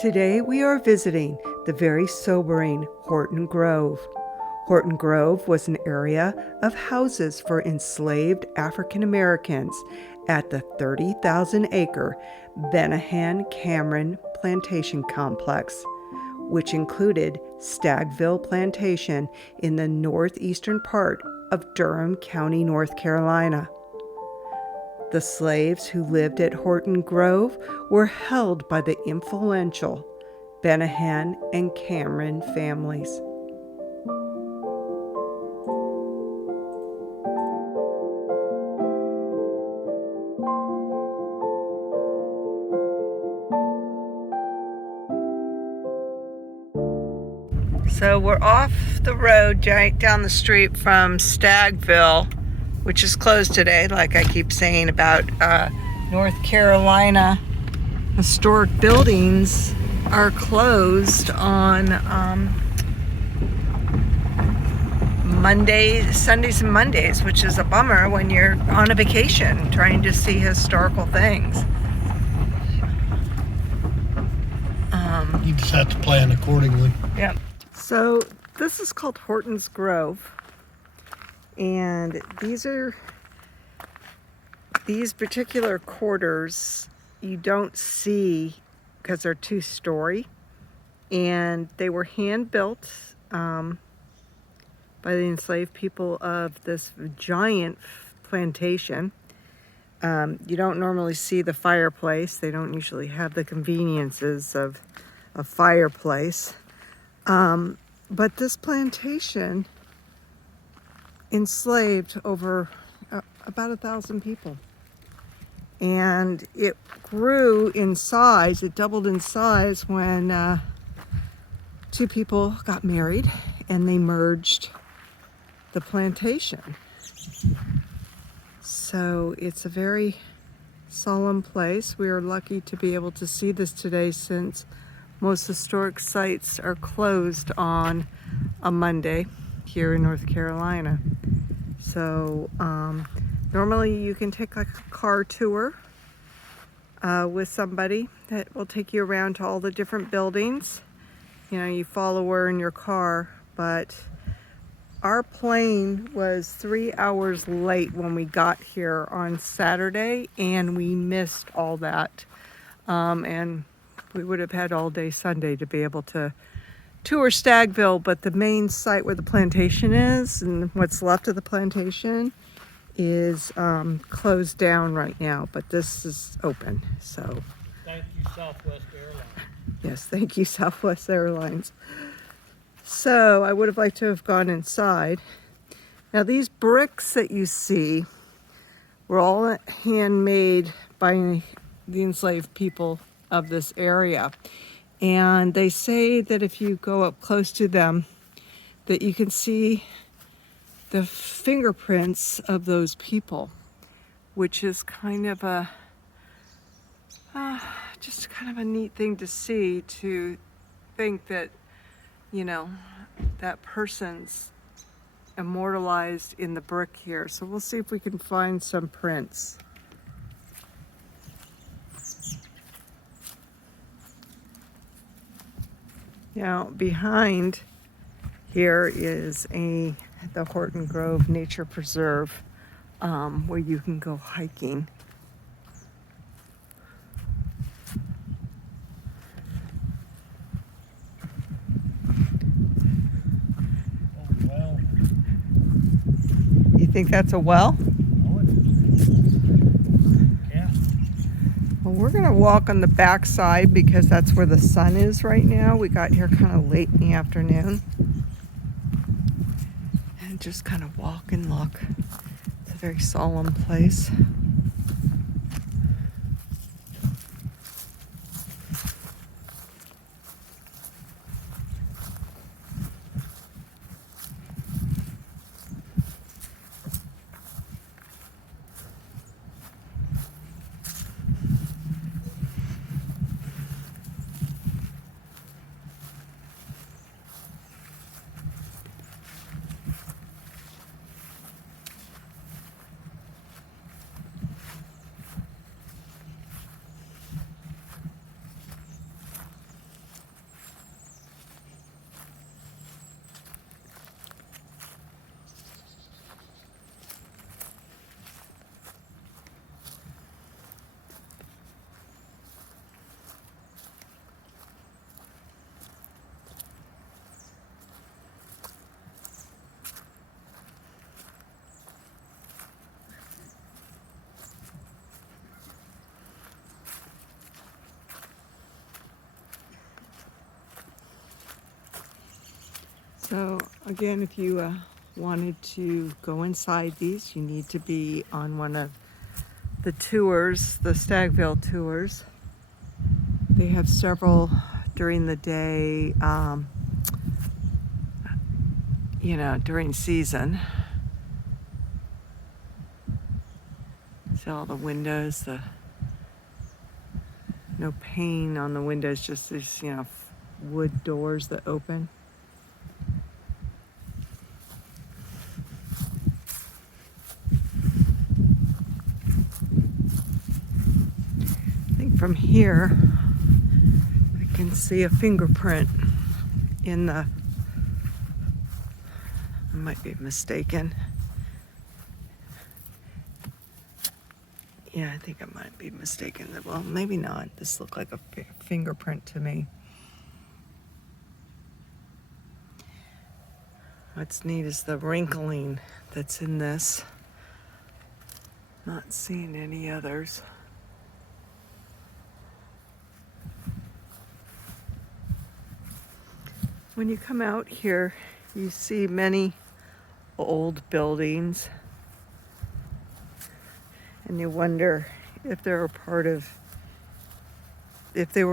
Today we are visiting the very sobering Horton Grove. Horton Grove was an area of houses for enslaved African Americans at the 30,000-acre Bennehan-Cameron plantation complex, which included Stagville Plantation in the northeastern part of Durham County, North Carolina. The slaves who lived at Horton Grove were held by the influential Bennehan and Cameron families. So we're off the road right down the street from Stagville, which is closed today, like I keep saying about North Carolina. Historic buildings are closed on Sundays and Mondays, which is a bummer when you're on a vacation trying to see historical things. You just have to plan accordingly. Yep. So this is called Horton's Grove, and these particular quarters you don't see because they're two-story, and they were hand-built by the enslaved people of this giant plantation. You don't normally see the fireplace. They don't usually have the conveniences of a fireplace. But this plantation enslaved over about 1,000 people. And it grew in size, it doubled in size when two people got married and they merged the plantation. So it's a very solemn place. We are lucky to be able to see this today since most historic sites are closed on a Monday here in North Carolina. So normally you can take like a car tour with somebody that will take you around to all the different buildings. You know, you follow her in your car, but our plane was 3 hours late when we got here on Saturday, and we missed all that. And we would have had all day Sunday to be able to tour Stagville, but the main site where the plantation is and what's left of the plantation is closed down right now, but this is open. So Thank you, Southwest Airlines. yes, thank you, Southwest Airlines. So I would have liked to have gone inside. Now these bricks that you see were all handmade by the enslaved people of this area, and they say that if you go up close to them that you can see the fingerprints of those people, which is kind of a just kind of a neat thing to see, to think that, you know, that person's immortalized in the brick here. So we'll see if we can find some prints. Now behind here is the Horton Grove Nature Preserve, where you can go hiking. Oh, well. You think that's a well? Oh, it is. Yeah. Well, we're gonna walk on the back side because that's where the sun is right now. We got here kind of late in the afternoon. And just kind of walk and look. It's a very solemn place. So again, if you wanted to go inside these, you need to be on one of the tours, the Stagville tours. They have several during the day, during season. See all the windows, no pane on the windows, just these, wood doors that open. I think from here, I can see a fingerprint in the, I might be mistaken. Yeah, I think I might be mistaken. Well, maybe not. This looked like a fingerprint to me. What's neat is the wrinkling that's in this. Not seeing any others. When you come out here, you see many old buildings. And you wonder if they were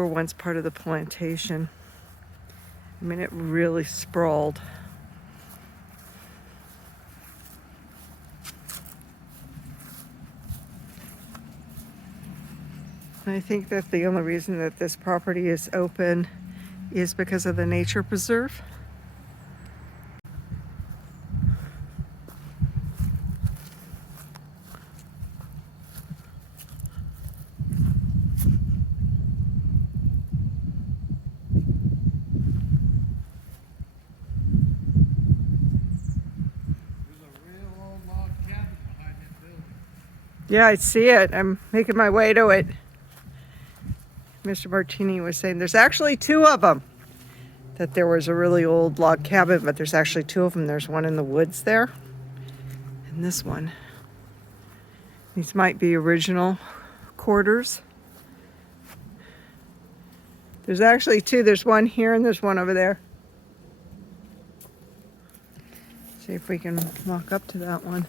once part of the plantation. I mean, it really sprawled. And I think that the only reason that this property is open is because of the nature preserve. Yeah, I see it. I'm making my way to it. Mr. Martini was saying there's actually two of them. That there was a really old log cabin, but there's actually two of them. There's one in the woods there, and this one. These might be original quarters. There's actually two. There's one here and there's one over there. See if we can walk up to that one.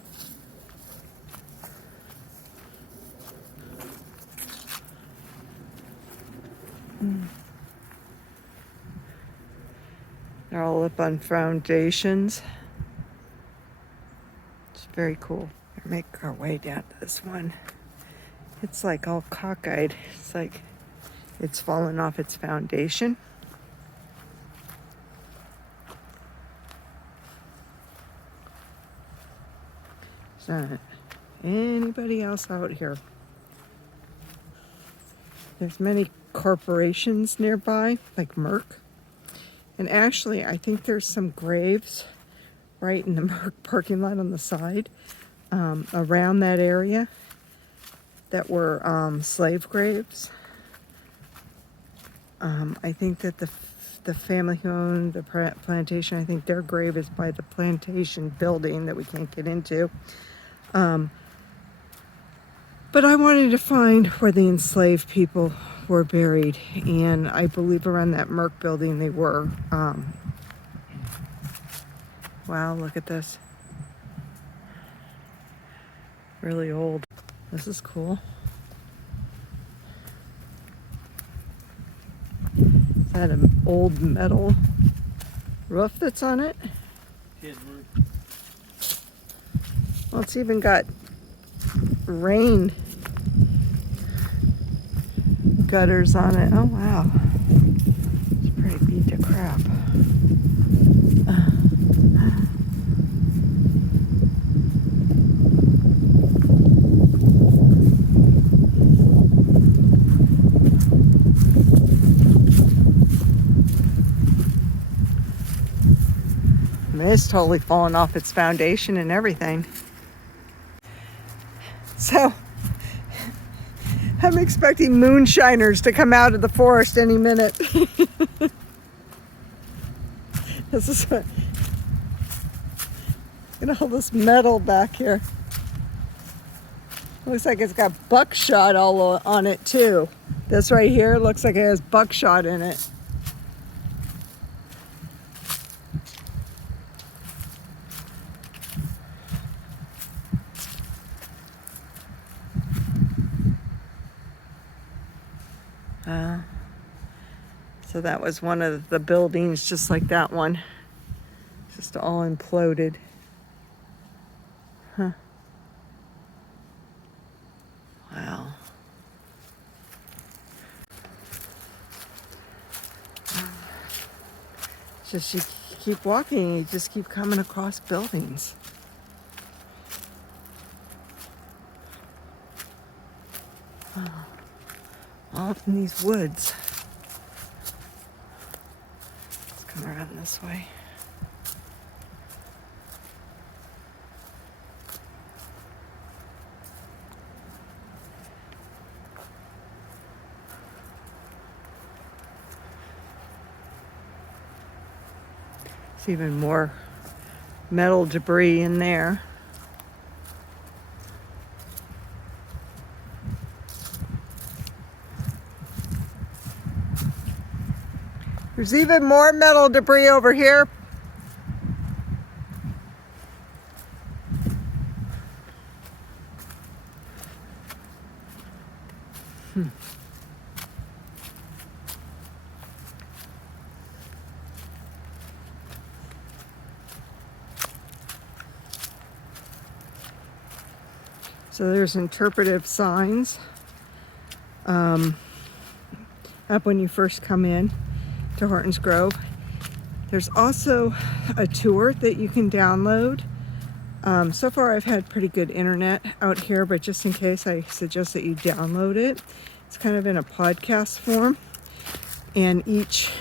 They're all up on foundations. It's very cool. We'll make our way down to this one. It's like all cockeyed. It's like it's fallen off its foundation. There's not anybody else out here. There's many corporations nearby, like Merck. And actually, I think there's some graves right in the Merck parking lot on the side, around that area, that were slave graves. I think that the family who owned the plantation, I think their grave is by the plantation building that we can't get into. But I wanted to find where the enslaved people were buried, and I believe around that Merck building they were. Wow, look at this. Really old. This is cool. Is that an old metal roof that's on it? His roof. Well, it's even got rain gutters on it. Oh wow, it's pretty beat to crap. I mean, it's totally fallen off its foundation and everything. So I'm expecting moonshiners to come out of the forest any minute. This is what, look at all this metal back here. Looks like it's got buckshot all on it too. This right here looks like it has buckshot in it. So that was one of the buildings, just like that one. Just all imploded. Huh. Wow. Just you keep walking, you just keep coming across buildings. All in these woods. Let's come around this way. There's even more metal debris in there. There's even more metal debris over here. So there's interpretive signs up when you first come in to Horton Grove. There's also a tour that you can download. So far I've had pretty good internet out here, but just in case, I suggest that you download it. It's kind of in a podcast form, and each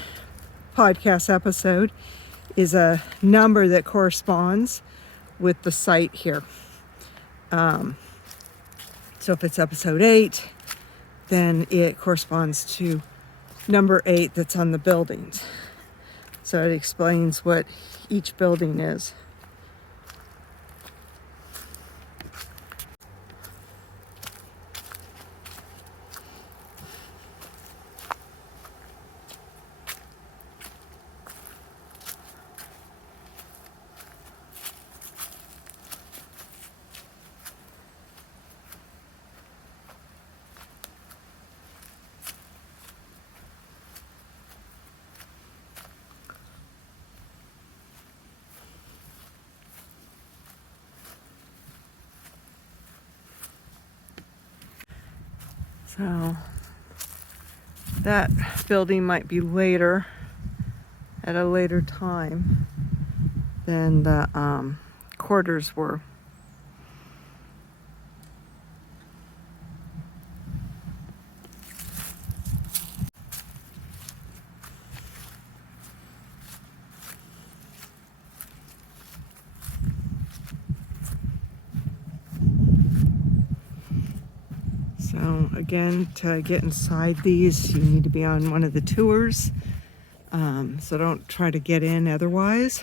podcast episode is a number that corresponds with the site here. So if it's episode 8, then it corresponds to number 8 that's on the buildings. So it explains what each building is. So that building might be later, at a later time than the quarters were. So again, to get inside these, you need to be on one of the tours. So don't try to get in otherwise.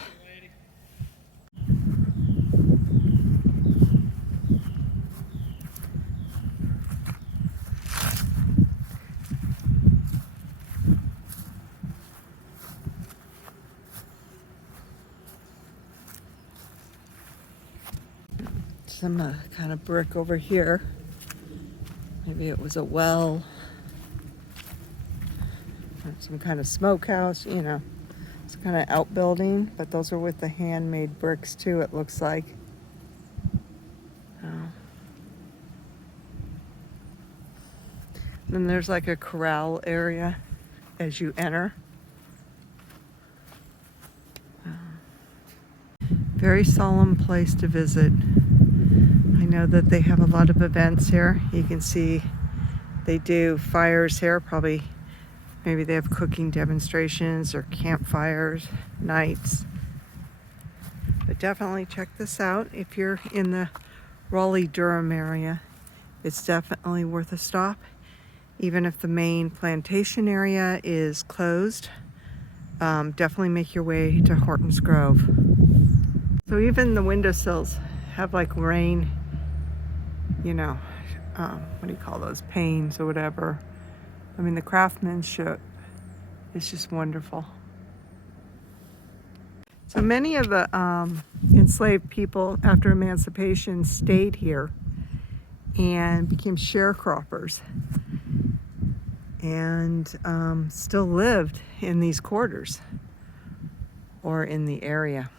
Some kind of brick over here. Maybe it was a well, or some kind of smokehouse, you know, some kind of outbuilding, but those are with the handmade bricks too, it looks like. Then there's like a corral area as you enter. Very solemn place to visit. I know that they have a lot of events here. You can see they do fires here, probably maybe they have cooking demonstrations or campfires, nights. But definitely check this out if you're in the Raleigh-Durham area. It's definitely worth a stop. Even if the main plantation area is closed, definitely make your way to Horton Grove. So even the windowsills have like rain, you know, what do you call those, panes or whatever. I mean, the craftsmanship is just wonderful. So many of the enslaved people after emancipation stayed here and became sharecroppers. and still lived in these quarters or in the area.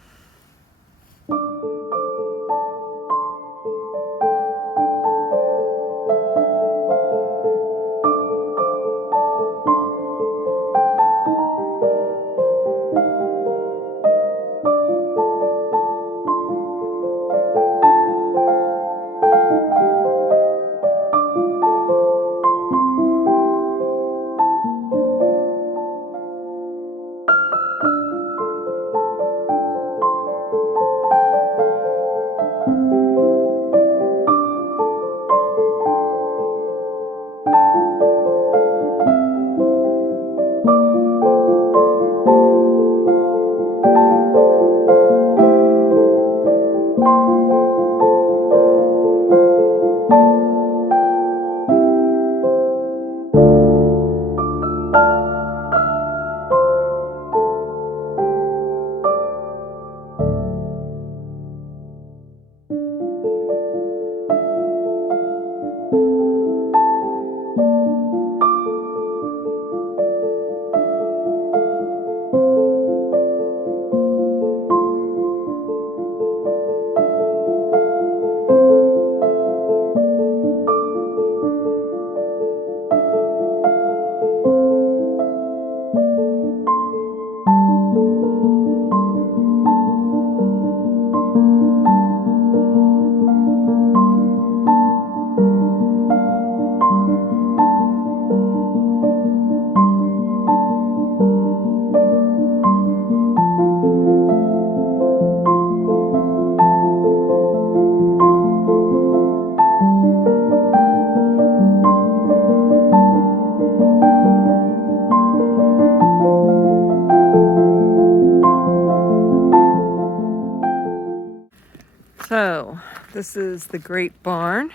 So, this is the Great Barn.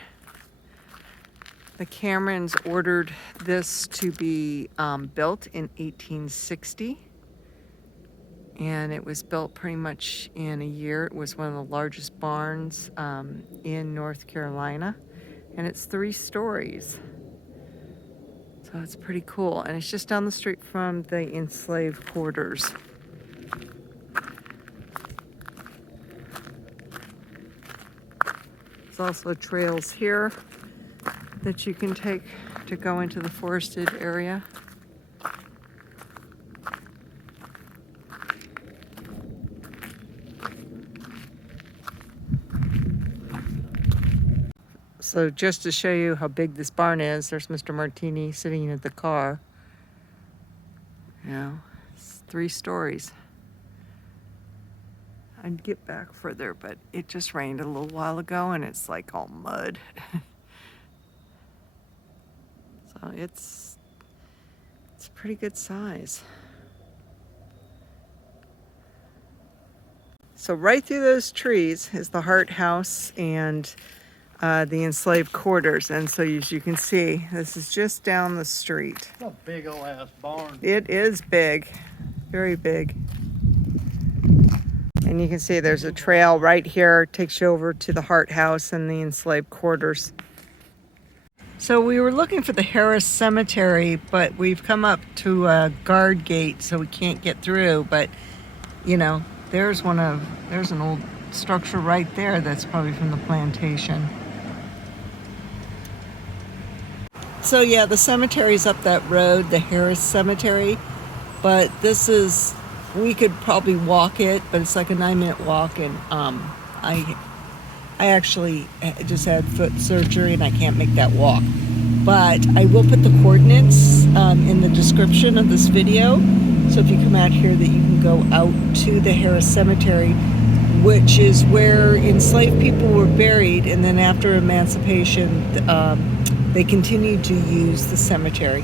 The Camerons ordered this to be built in 1860. And it was built pretty much in a year. It was one of the largest barns in North Carolina. And it's 3 stories. So it's pretty cool. And it's just down the street from the enslaved quarters. There's also trails here that you can take to go into the forested area. So just to show you how big this barn is, there's Mr. Martini sitting in the car. You know, it's 3 stories. I'd get back further, but it just rained a little while ago and it's like all mud. So it's pretty good size. So right through those trees is the Hart House and the enslaved quarters. And so as you can see, this is just down the street. A big old ass barn. It is big, very big. And you can see there's a trail right here, takes you over to the Hart House and the enslaved quarters. So we were looking for the Harris Cemetery, but we've come up to a guard gate, so we can't get through. But, you know, there's an old structure right there that's probably from the plantation. So yeah, the cemetery's up that road, the Harris Cemetery, but we could probably walk it, but it's like a 9-minute walk, and I actually just had foot surgery and I can't make that walk. But I will put the coordinates in the description of this video. So if you come out here, that you can go out to the Harris Cemetery, which is where enslaved people were buried, and then after emancipation, they continued to use the cemetery.